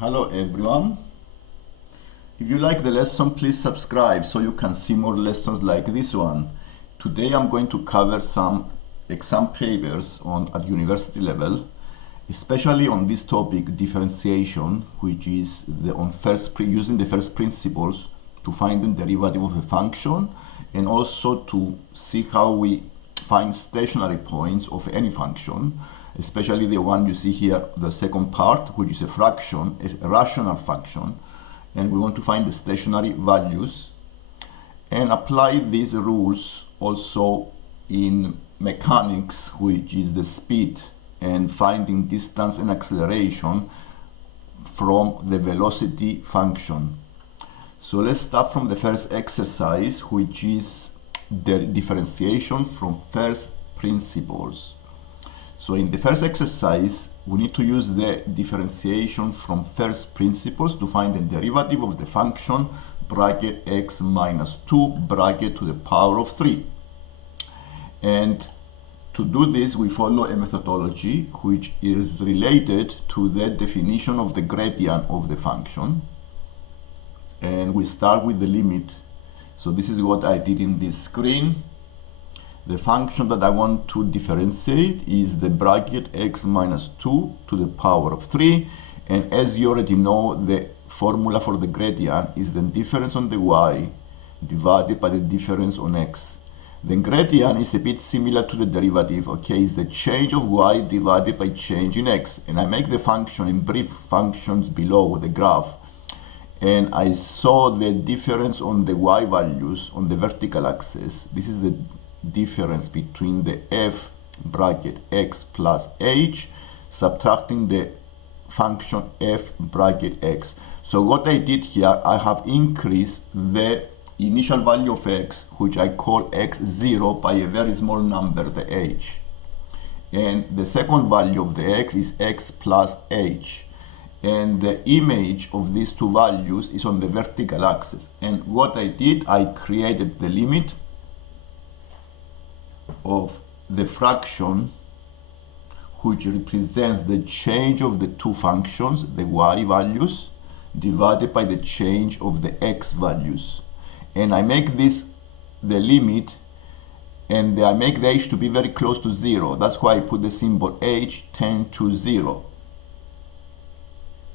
Hello everyone. If you like the lesson, please subscribe so you can see more lessons like this one. Today I'm going to cover some exam papers at university level, especially on this topic, differentiation, which is using the first principles to find the derivative of a function, and also to see how we find stationary points of any function, especially the one you see here, the second part, which is a fraction, a rational function, and we want to find the stationary values and apply these rules also in mechanics, which is the speed and finding distance and acceleration from the velocity function. So let's start from the first exercise, which is the differentiation from first principles. So in the first exercise, we need to use the differentiation from first principles to find the derivative of the function bracket x minus 2 bracket to the power of 3. And to do this, we follow a methodology which is related to the definition of the gradient of the function. And we start with the limit. So this is what I did in this screen. The function that I want to differentiate is the bracket x minus 2 to the power of 3. And as you already know, the formula for the gradient is the difference on the y divided by the difference on x. The gradient is a bit similar to the derivative, okay? It's the change of y divided by change in x. And I make the function in brief functions below the graph. And I saw the difference on the y values on the vertical axis. This is the difference between the f bracket x plus h subtracting the function f bracket x. So what I did here, I have increased the initial value of x, which I call x0, by a very small number, the h. And the second value of the x is x plus h. And the image of these two values is on the vertical axis. And what I did, I created the limit of the fraction which represents the change of the two functions, the y values, divided by the change of the x values. And I make this the limit, and I make the h to be very close to 0. That's why I put the symbol h tend to 0.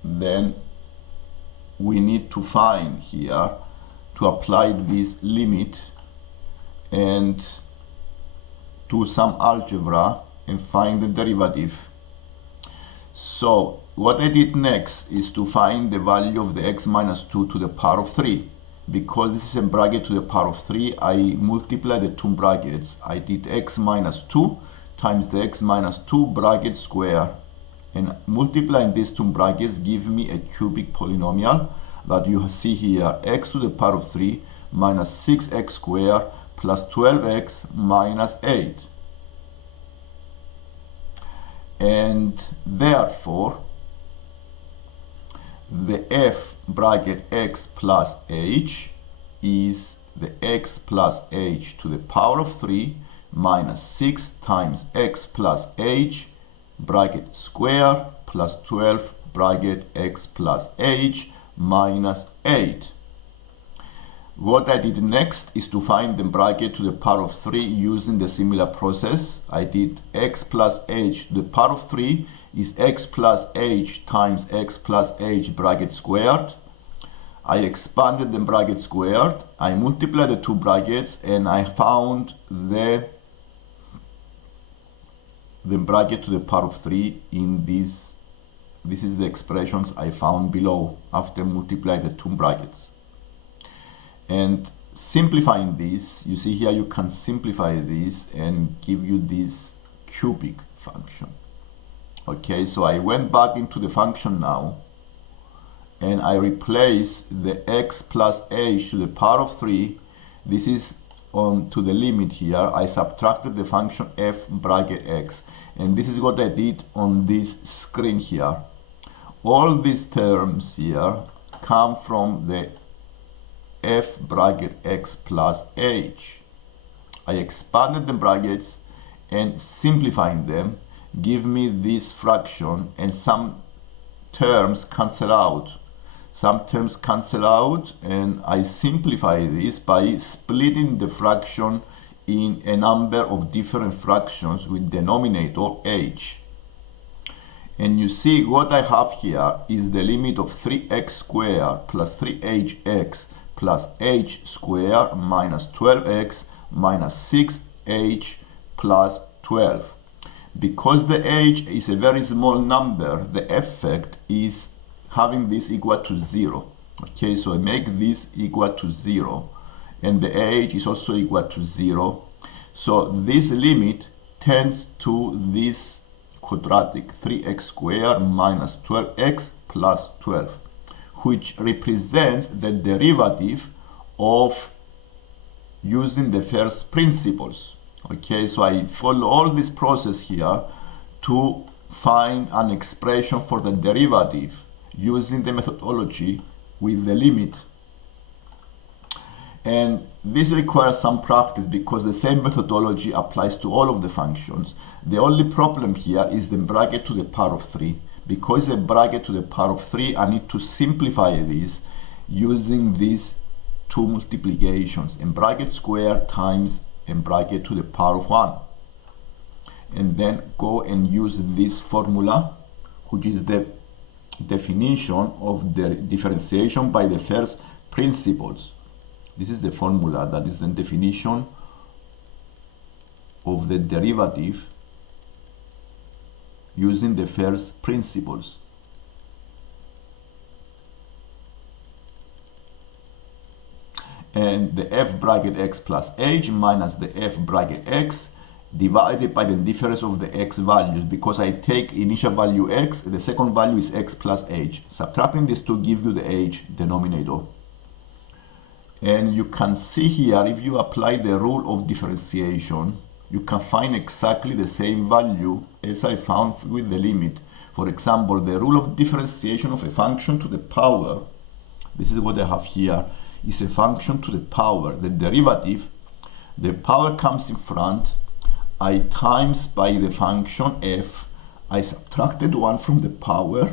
Then we need to find here, to apply this limit and do some algebra and find the derivative. So what I did next is to find the value of the x minus 2 to the power of 3. Because this is a bracket to the power of 3, I multiply the two brackets. I did x minus 2 times the x minus 2 bracket square. And multiplying these two brackets give me a cubic polynomial that you see here, x to the power of 3 minus 6x squared plus 12x minus 8. And therefore, the f bracket x plus h is the x plus h to the power of 3 minus 6 times x plus h bracket square plus 12 bracket x plus h minus 8. What I did next is to find the bracket to the power of 3 using the similar process. I did x plus h to the power of 3 is x plus h times x plus h bracket squared. I expanded the bracket squared. I multiplied the two brackets and I found the bracket to the power of 3 in this. This is the expressions I found below after multiplying the two brackets. And simplifying this, you see here you can simplify this and give you this cubic function. Okay, so I went back into the function now and I replace the x plus h to the power of 3. This is on to the limit here. I subtracted the function f bracket x, and this is what I did on this screen here. All these terms here come from the f bracket x plus h. I expanded the brackets and simplifying them give me this fraction, and some terms cancel out. Some terms cancel out, and I simplify this by splitting the fraction in a number of different fractions with denominator h. And you see what I have here is the limit of 3x squared plus 3hx plus h squared minus 12x minus 6h plus 12. Because the h is a very small number, the effect is having this equal to 0. Okay, so I make this equal to 0, and the h is also equal to 0. So this limit tends to this quadratic 3x squared minus 12x plus 12, which represents the derivative of using the first principles. Okay, so I follow all this process here to find an expression for the derivative using the methodology with the limit. And this requires some practice because the same methodology applies to all of the functions. The only problem here is the bracket to the power of 3. Because a bracket to the power of 3, I need to simplify this using these two multiplications, and bracket squared times and bracket to the power of 1. And then go and use this formula, which is the definition of the differentiation by the first principles. This is the formula, that is the definition of the derivative using the first principles. And the f bracket x plus h minus the f bracket x divided by the difference of the x values, because I take initial value x, the second value is x plus h. Subtracting these two give you the h denominator. And you can see here, if you apply the rule of differentiation, you can find exactly the same value as I found with the limit. For example, the rule of differentiation of a function to the power, this is what I have here, is a function to the power. The derivative, the power comes in front, I times by the function f, I subtracted 1 from the power,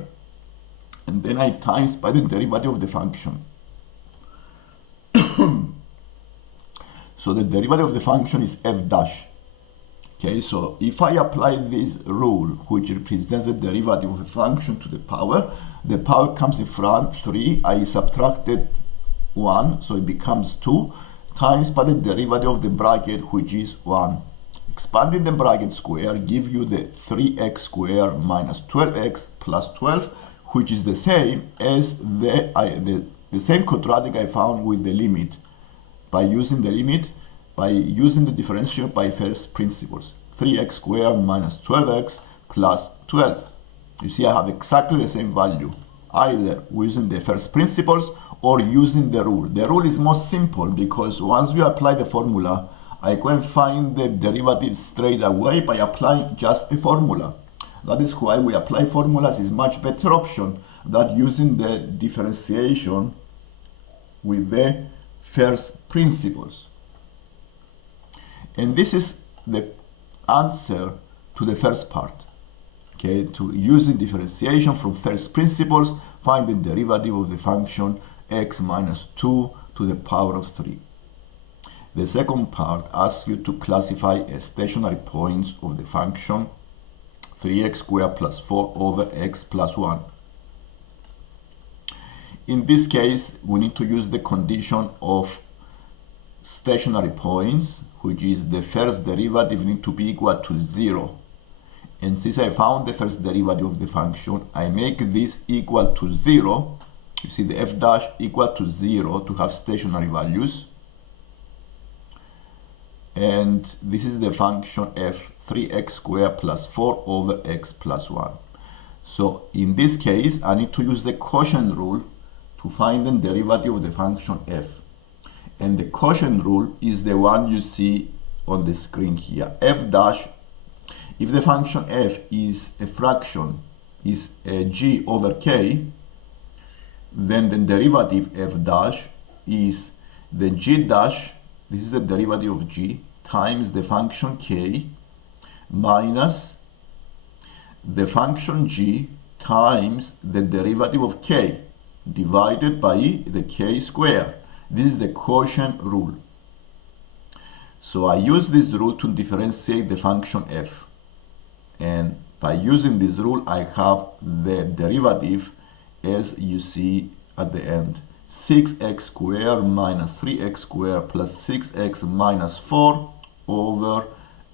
and then I times by the derivative of the function. So the derivative of the function is f dash. Okay, so if I apply this rule, which represents the derivative of a function to the power comes in front, 3, I subtracted 1, so it becomes 2, times by the derivative of the bracket, which is 1. Expanding the bracket square give you the 3x squared minus 12x plus 12, which is the same as the same quadratic I found with the limit. By using the limit, by using the differential by first principles, 3x squared minus 12x plus 12. You see I have exactly the same value, either using the first principles or using the rule. The rule is more simple because once you apply the formula, I can find the derivative straight away by applying just a formula. That is why we apply formulas is much better option than using the differentiation with the first principles. And this is the answer to the first part. Okay, to using differentiation from first principles, find the derivative of the function x minus 2 to the power of 3. The second part asks you to classify stationary points of the function 3x squared plus 4 over x plus 1. In this case, we need to use the condition of stationary points, which is the first derivative need to be equal to 0. And since I found the first derivative of the function, I make this equal to 0. You see the f dash equal to 0 to have stationary values. And this is the function f 3x squared plus 4 over x plus 1. So in this case, I need to use the quotient rule to find the derivative of the function f. And the quotient rule is the one you see on the screen here. F dash, if the function f is a fraction, is a g over k, then the derivative f dash is the g dash, this is the derivative of g, times the function k minus the function g times the derivative of k divided by the k square. This is the quotient rule. So I use this rule to differentiate the function f. And by using this rule, I have the derivative as you see at the end. 6x squared minus 3x squared plus 6x minus 4 over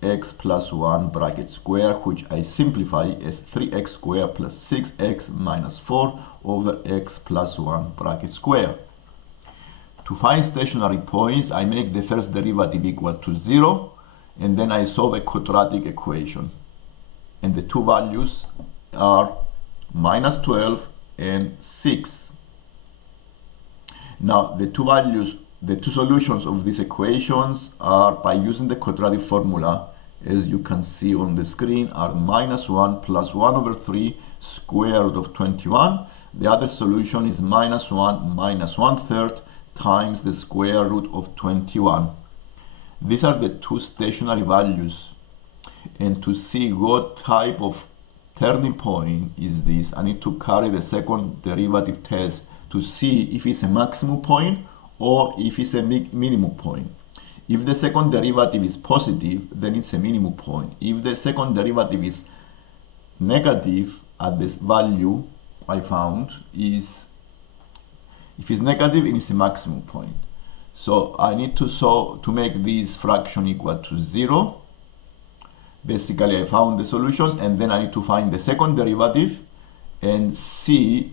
x plus 1 bracket square, which I simplify as 3x squared plus 6x minus 4 over x plus 1 bracket square. To find stationary points, I make the first derivative equal to 0, and then I solve a quadratic equation. And the two values are minus 12 and 6. Now, the two solutions of these equations are, by using the quadratic formula, as you can see on the screen, are minus 1 plus 1 over 3 square root of 21. The other solution is minus 1 minus 1/3 times the square root of 21. These are the two stationary values. And to see what type of turning point is this, I need to carry the second derivative test to see if it's a maximum point or if it's a minimum point. If the second derivative is positive, then it's a minimum point. If the second derivative is negative at this value I found, if it's negative, it is a maximum point. So I need to make this fraction equal to 0. Basically, I found the solutions, and then I need to find the second derivative and see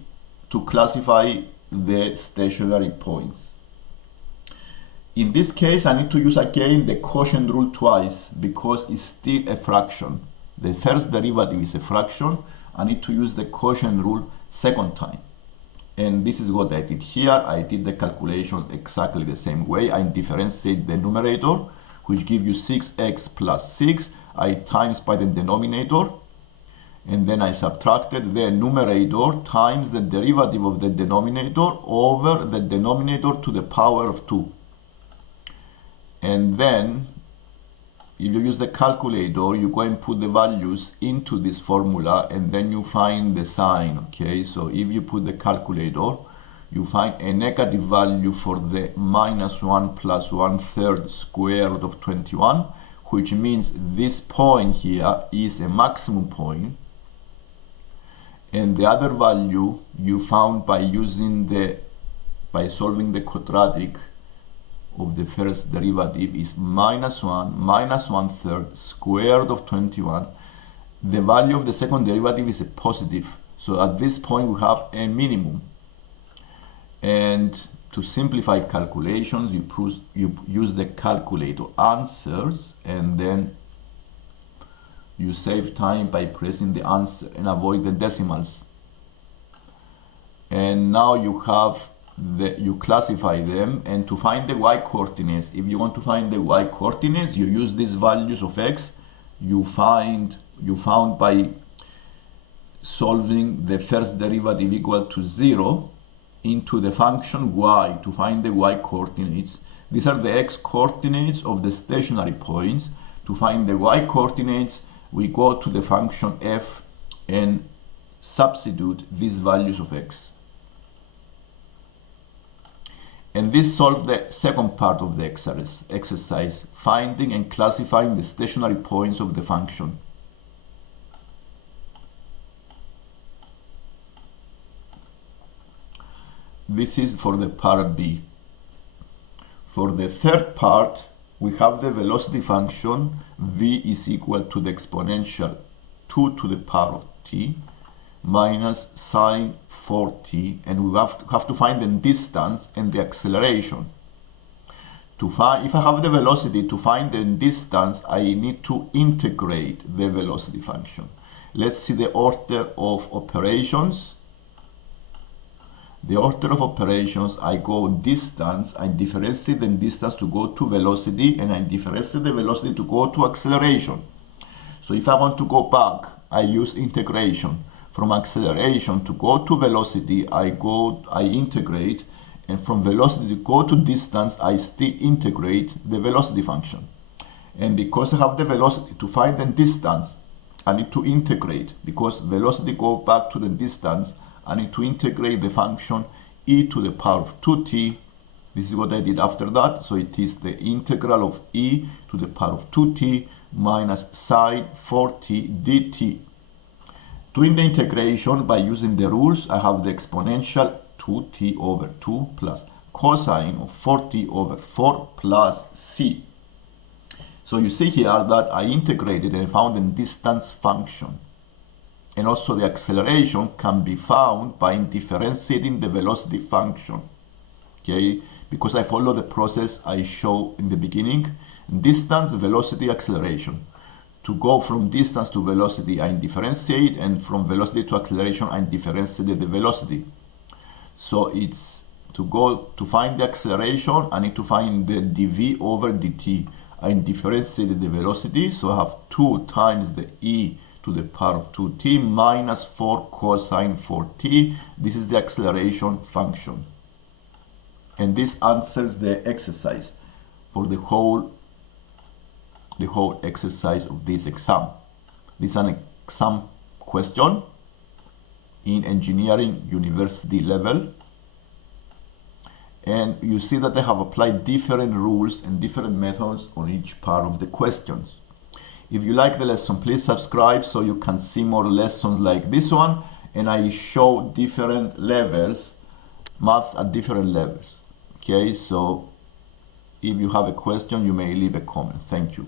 to classify the stationary points. In this case, I need to use again the quotient rule twice because it's still a fraction. The first derivative is a fraction. I need to use the quotient rule second time. And this is what I did here. I did the calculation exactly the same way. I differentiate the numerator, which gives you 6x plus 6. I times by the denominator, and then I subtracted the numerator times the derivative of the denominator over the denominator to the power of 2. And then, if you use the calculator, you go and put the values into this formula, and then you find the sign, okay? So if you put the calculator, you find a negative value for the minus 1 plus 1/3 square root of 21, which means this point here is a maximum point. And the other value you found by solving the quadratic of the first derivative is minus 1 minus 1/3 square root of 21. The value of the second derivative is a positive. So at this point we have a minimum. And to simplify calculations, you use the calculator answers, and then you save time by pressing the answer and avoid the decimals. And now you classify them, and to find the y coordinates, if you want to find the y coordinates, you use these values of x you found by solving the first derivative equal to 0 into the function y to find the y coordinates. These are the x coordinates of the stationary points. To find the y coordinates, we go to the function f and substitute these values of x. And this solves the second part of the exercise, finding and classifying the stationary points of the function. This is for the part B. For the third part, we have the velocity function v is equal to the exponential 2 to the power of t minus sine 4t, and we have to find the distance and the acceleration. If I have the velocity, to find the distance, I need to integrate the velocity function. Let's see the order of operations. The order of operations, I go distance, I differentiate the distance to go to velocity, and I differentiate the velocity to go to acceleration. So if I want to go back, I use integration. From acceleration to go to velocity, I integrate, and from velocity to go to distance, I still integrate the velocity function. And because I have the velocity, to find the distance, I need to integrate, because velocity goes back to the distance. I need to integrate the function e to the power of 2t. This is what I did after that. So it is the integral of e to the power of 2t minus sine 4t dt. Doing the integration by using the rules, I have the exponential 2t over 2 plus cosine of 4t over 4 plus c. So you see here that I integrated and found the distance function. And also the acceleration can be found by differentiating the velocity function. Okay, because I follow the process I show in the beginning. Distance, velocity, acceleration. To go from distance to velocity, I differentiate, and from velocity to acceleration, I differentiate the velocity. So it's to find the acceleration, I need to find the dv over dt. I differentiate the velocity, so I have 2 times the e to the power of 2t minus 4 cosine 4t. This is the acceleration function. And this answers the exercise for the whole exercise of this exam. This is an exam question in engineering university level. And you see that I have applied different rules and different methods on each part of the questions. If you like the lesson, please subscribe so you can see more lessons like this one. And I show different levels, maths at different levels. Okay, so if you have a question, you may leave a comment. Thank you.